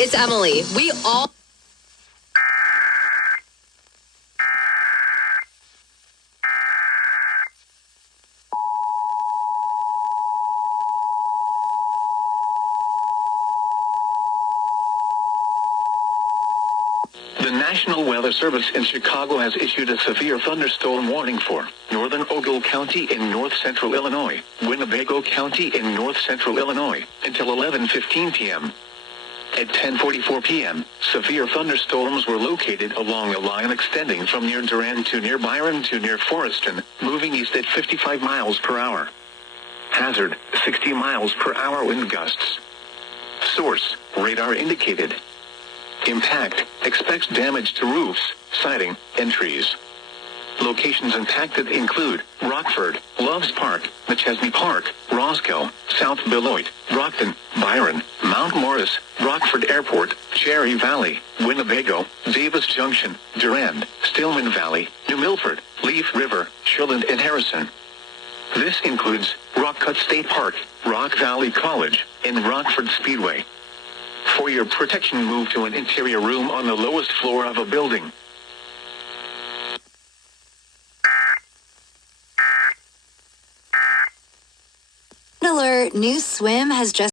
it's Emily. We all... The National Weather Service in Chicago has issued a severe thunderstorm warning for northern Ogle County in north-central Illinois, Winnebago County in north-central Illinois, until 11:15 p.m. At 10:44 p.m., severe thunderstorms were located along a line extending from near Durand to near Byron to near Forreston, moving east at 55 miles per hour. Hazard, 60 miles per hour wind gusts. Source, radar indicated. Impact, expects damage to roofs, siding, and trees. Locations impacted include Rockford, Loves Park, McChesney Park, Roscoe, South Beloit, Brockton, Byron, Mount Morris, Rockford Airport, Cherry Valley, Winnebago, Davis Junction, Durand, Stillman Valley, New Milford, Leaf River, Shilland, and Harrison. This includes Rock Cut State Park, Rock Valley College, and Rockford Speedway. For your protection, move to an interior room on the lowest floor of a building. Alert, new swim has just